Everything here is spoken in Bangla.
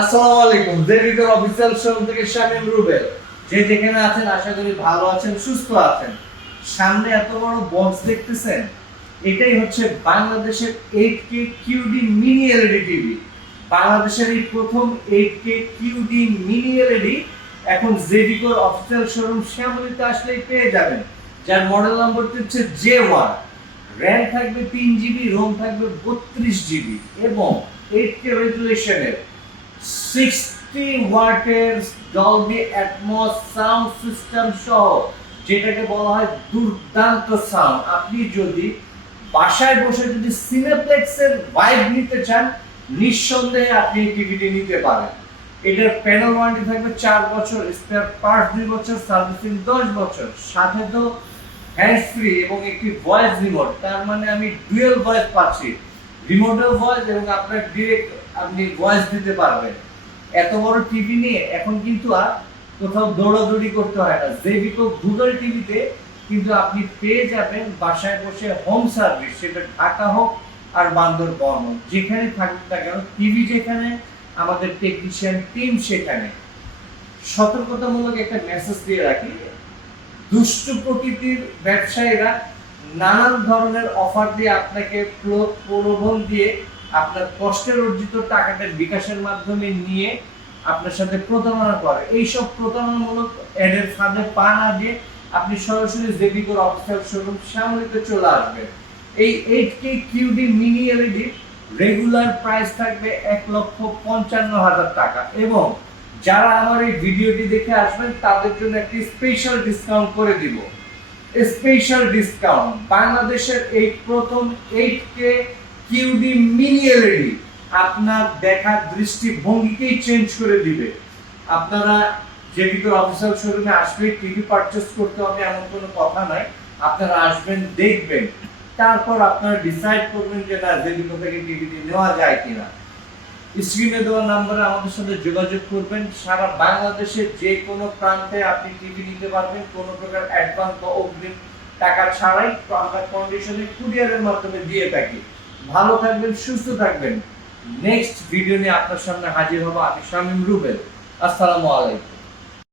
আসসালামু আলাইকুম। জেভিকর অফিসিয়াল শোরুম থেকে শামীম রুবেল। যে যেখানে আছেন আশা করি ভালো আছেন, সুস্থ আছেন। সামনে এত বড় বক্স দেখতেছেন, এটাই হচ্ছে বাংলাদেশের 8K QD mini LED TV. বাংলাদেশের এই প্রথম 8K QD মিনি এলইডি এখন জেভিকর অফিসিয়াল শোরুম শ্যামলীতে আসলেই পেয়ে যাবেন, যার মডেল নাম্বারটি হচ্ছে J1। র্যাম থাকবে 3GB, রোম থাকবে 32GB এবং 8K রেজুলেশনের 60 ওয়াটের ডলবি অ্যাটমস সাউন্ড সিস্টেম সহ, যেটাকে বলা হয় দুর্দান্ত সাউন্ড। আপনি যদি বাসায় বসে যদি সিনেপ্লেক্সের ভাইব নিতে চান, নিঃসন্দেহে আপনি এই টিভিটি নিতে পারেন। এটার প্যানেল ওয়ারেন্টি থাকবে 4 বছর, স্পেয়ার পার্টস 2 বছর, সার্ভিসিং 10 বছর। সাথে তো হ্যান্ডস ফ্রি এবং একটি ভয়েস রিমোট, তার মানে আমি ডুয়াল ভয়েস পাচ্ছি, রিমোটের ভয়েস এবং আপনার ডিরেক্ট আপনি ভয়েস দিতে পারবেন। এত বড় টিভি নিয়ে এখন কিন্তু আর কোথাও দৌড়াদৌড়ি করতে হয় না। জেভিকো গুগল টিভিতে কিন্তু আপনি পেয়ে যাবেন বাসায় বসে হোম সার্ভিস, সেটা ঢাকা হোক আর বান্দরবন হোক, যেখানে থাকুক না কেন, টিভি যেখানে আমাদের টেকনিশিয়ান টিম সেখানে। সতর্কতামূলক একটা মেসেজ দিয়ে রাখি, দুষ্ট প্রকৃতির ব্যবসায়ীরা নানান ধরনের অফার দিয়ে আপনাকে প্রলোভন দিয়ে আপনার কষ্টের অর্জিত টাকাটা বিকাশের মাধ্যমে নিয়ে আপনার সাথে প্রতারণা করে। এইসব প্রতারণামূলক অ্যাডের ফাঁদে পা না দিয়ে আপনি সরাসরি জেভিকোর অফিসিয়াল শোরুম শ্যামলীতে চলে আসবেন। এই 8K QD mini LED regular price থাকবে 1,55,000 টাকা এবং যারা আমার এই ভিডিওটি দেখে আসবেন তাদের জন্য একটি স্পেশাল ডিসকাউন্ট করে দিব। স্পেশাল ডিসকাউন্ট বাংলাদেশের এই প্রথম 8K QD মিনি এলইডি আপনার দেখার দৃষ্টিভঙ্গিকেই চেঞ্জ করে দিবে। আপনারা জেভিকর অফিসিয়াল শোরুমে আসলে টিভি পারচেজ করতে হবে এমন কোনো কথা নাই। আপনারা আসবেন, দেখবেন, তারপর আপনারা ডিসাইড করবেন যে না জেভিকো থেকে টিভিটি নেওয়া যায় কিনা। স্ক্রিনে দেওয়া নাম্বারে আমাদের সাথে যোগাযোগ করবেন। সারা বাংলাদেশের যে কোনো প্রান্তে আপনি টিভি নিতে পারবেন, কোনো প্রকার অ্যাডভান্স বা অগ্রিম টাকা ছাড়াই। তো আমরা কন্ডিশনে কুরিয়ারের মাধ্যমে দিয়ে থাকি। ভালো থাকবেন, সুস্থ থাকবেন। নেক্সট ভিডিও নিয়ে আপনার সামনে হাজির হব আমি শামীম রুবেল। আসসালামু আলাইকুম।